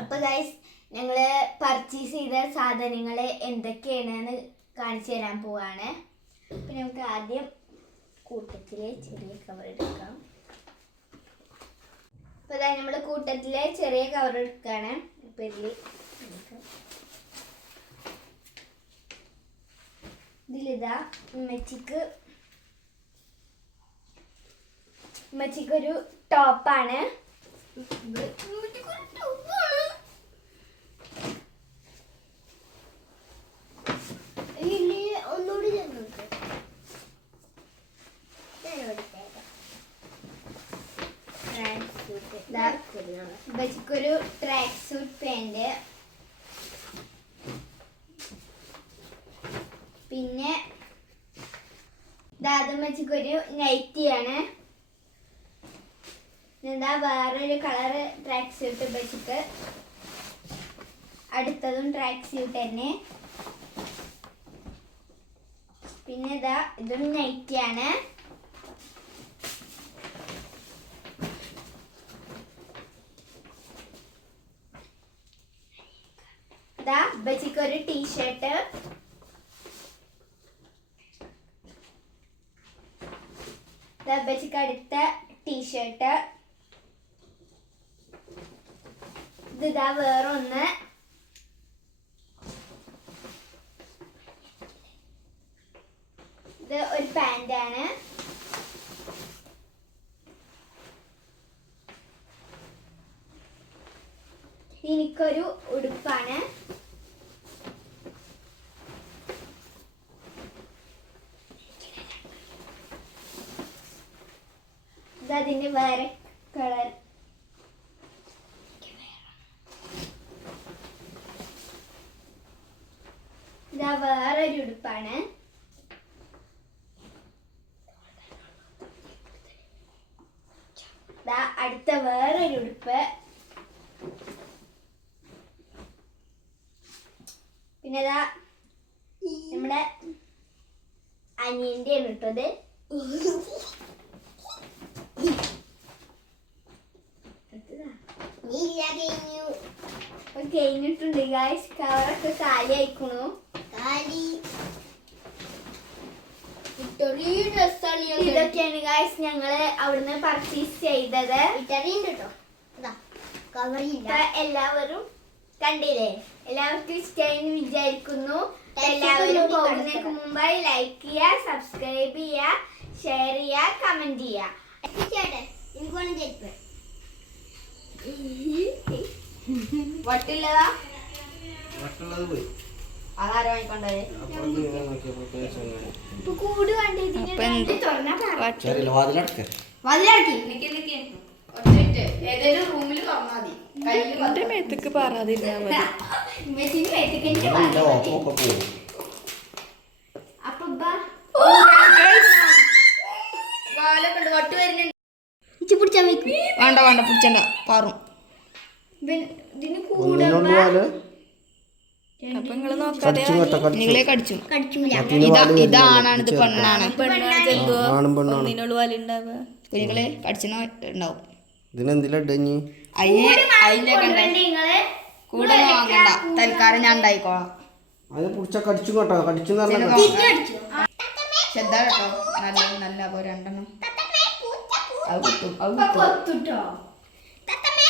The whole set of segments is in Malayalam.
അപ്പൊ ഗൈസ് ഞങ്ങൾ പർച്ചേസ് ചെയ്ത സാധനങ്ങൾ എന്തൊക്കെയാണെന്ന് കാണിച്ചു തരാൻ പോവാണ്. അപ്പൊ നമുക്ക് ആദ്യം കൂട്ടത്തിലെ ചെറിയ കവർ എടുക്കാം. അപ്പൊ അതായത് നമ്മുടെ കൂട്ടത്തിലെ ചെറിയ കവർ എടുക്കാണ്. അപ്പൊ നമുക്ക് ഇതിലിതാ ഉമ്മച്ചിക്ക് ഉമ്മച്ചിക്കൊരു ടോപ്പാണ് ഒന്നുകൂടി ബജിക്കൊരു ട്രാക്ക് സൂട്ട് പാന്റ് പിന്നെ ദാദമ്മച്ചിക്കൊരു നൈറ്റിയാണ് എന്താ വേറൊരു കളർ ട്രാക്ക് സ്യൂട്ട് വെച്ചിട്ട് അടുത്തതും ട്രാക്ക് സ്യൂട്ട് തന്നെ. പിന്നെ ഇതാ ഇതും നൈറ്റിയാണ് ഇതാ ബച്ചിക്ക് ഒരു ടീഷർട്ട് അടുത്ത ടീഷർട്ട് ഇതാ വേറൊന്ന്. ഇത് ഒരു പാന്റ് ആണ് എനിക്കൊരു ഉടുപ്പാണ്. ഇത് അതിന്റെ വേറെ കളർ ഇതാ വേറൊരു ഉടുപ്പാണ്. അടുത്ത വേറൊരു ഉടുപ്പ്. പിന്നെ ഇതാ നമ്മുടെ അനിയന്റെ ആണ് കേട്ടോ ഇത് അപ്പൊ കവറൊക്കെ കാലി ആയിക്കണു ഇത്രയും ഡ്രസ്സാണ് ഇതൊക്കെയാണ് ഗായ്സ് ഞങ്ങൾ അവിടുന്ന് പർച്ചേസ് ചെയ്തത്. ഇത്രയും കേട്ടോ ഇതാ കവറില്ല ഇപ്പൊ എല്ലാവരും കണ്ടില്ലേ? എല്ലാവർക്കും ഇഷ്ടമായി വിചാരിക്കുന്നു. എല്ലാവരും പോകുന്നതിന് മുമ്പായി ലൈക്ക് ചെയ്യുക സബ്സ്ക്രൈബ് ചെയ്യുക ഷെയർ ചെയ്യുക കമന്റ് ചെയ്യുക. എനിക്ക് വട്ടില്ലതാ മറ്റുള്ളത് പോയി. എന്റെ മേത്തേക്ക് പാറാതിരുന്നാ മതി. വേണ്ട വേണ്ട പിടിച്ചണ്ട. പാറും. ഇതിന് വാൽ. അപ്പൊ നിങ്ങൾ നോക്കാതെ നിങ്ങളെ കടിച്ചു ഇതാ ഇതാണാണ്. പെണ്ണാണ്. കുഞ്ഞുങ്ങളെ കടിച്ചണ ഉണ്ടാവും. ഇതിനെന്തിലാ അതിന്റെ കൂടെ വാങ്ങണ്ട. തൽക്കാലം ഞാൻ ഉണ്ടായിക്കോളാം. അത് പിടിച്ചാ കടിച്ചു കേട്ടോ. കടിച്ചു എന്ന് ഇതിന് പറഞ്ഞാൽ നോക്കാം. ശ്രദ്ധ കേട്ടോ നല്ല നല്ല അപ്പൊ രണ്ടെണ്ണം. അത് കിട്ടും അത് കിട്ടും കൊത്തുട്ടോ?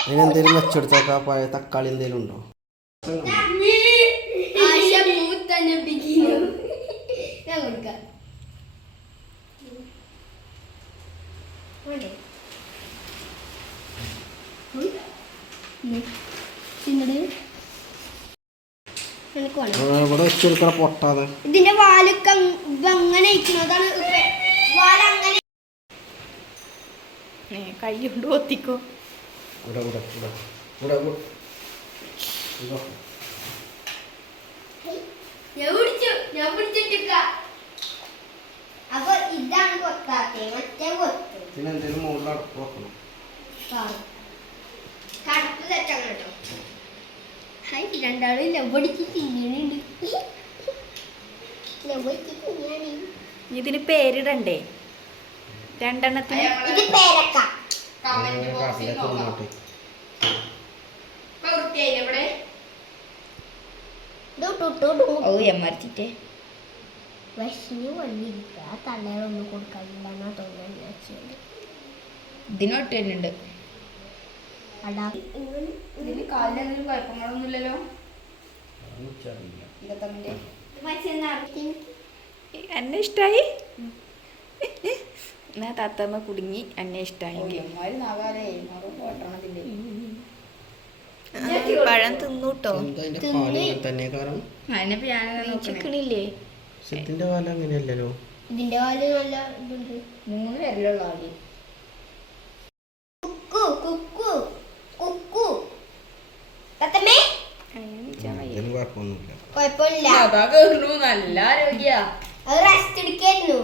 അതിനെന്തേലും വെച്ചെടുത്തേക്കാ പഴയ തക്കാളി എന്തേലും ഉണ്ടോ? പിടിക്കും ഞാൻ കൊടുക്കാം. ഇതിന്റെ വാലൊക്കെ അങ്ങനെ ഇരിക്കുന്നതാണ് കൈ കൊണ്ട് ഒത്തിക്കോ. ഇവിടെ ഇവിടെ ഇവിടെ. ഇവിടെ. ഞാൻ പിടിച്ചു ഞാൻ പിടിച്ചിട്ടില്ല അപ്പൊ ഇതാണ് കൊത്താത്തെ മറ്റേ കൊത്ത്. ഇതിനെന്തേലും മുകളിൽ അടപ്പ് വെക്കണം. കടപ്പ് തെറ്റാണ് കേട്ടോ. ഹായ് രണ്ടാളും ലവടിച്ച് തിന്നണുണ്ട്. ലവടിച്ച് തിന്നാണ് ഇതിന് പേരിടണ്ടേ? രണ്ടെണ്ണത്തിന്? ഇത് പേരക്ക. കമന്റ് ബോക്സിൽ ഓ എമ്മരത്തിട്ടേ വശിനി വന്നിരിക്കുക തള്ളയൊന്നും കൊടുക്കാനില്ലെന്നാ തോന്നുന്നത് ഇതിനൊട്ട് തന്നെയുണ്ട് അടാ ഇതിന് കുഴപ്പങ്ങളൊന്നുമില്ലല്ലോ എന്നെ ഇഷ്ടായി എന്നാ താത്തമ്മ കുടുങ്ങി എന്നെ ഇഷ്ടായി മറും പോട്ടണതിന്റെ പഴം തിന്നൂട്ടോ എന്താ അതിന്റെ കാൽ ഇങ്ങനെ തന്നെ കാരണം അതിനിപ്പോ തിന്നൂട്ടോ? ചിക്കണില്ലേ സിദ്ധിന്റെ കാലം അങ്ങനെയല്ലല്ലോ. ഇതിന്റെ നല്ല ഇതുണ്ട്. മൂന്ന് പേരിലുള്ള ആദ്യം. കുക്കു കുക്കു കുക്കു. തത്തമ്മേ ഇതിന് കുഴപ്പമൊന്നുമില്ല. കുഴപ്പമില്ല അതാ കേൾക്കണു. നല്ല ആരോഗ്യ. അത് റെസ്റ്റ് എടുക്കായിരുന്നു.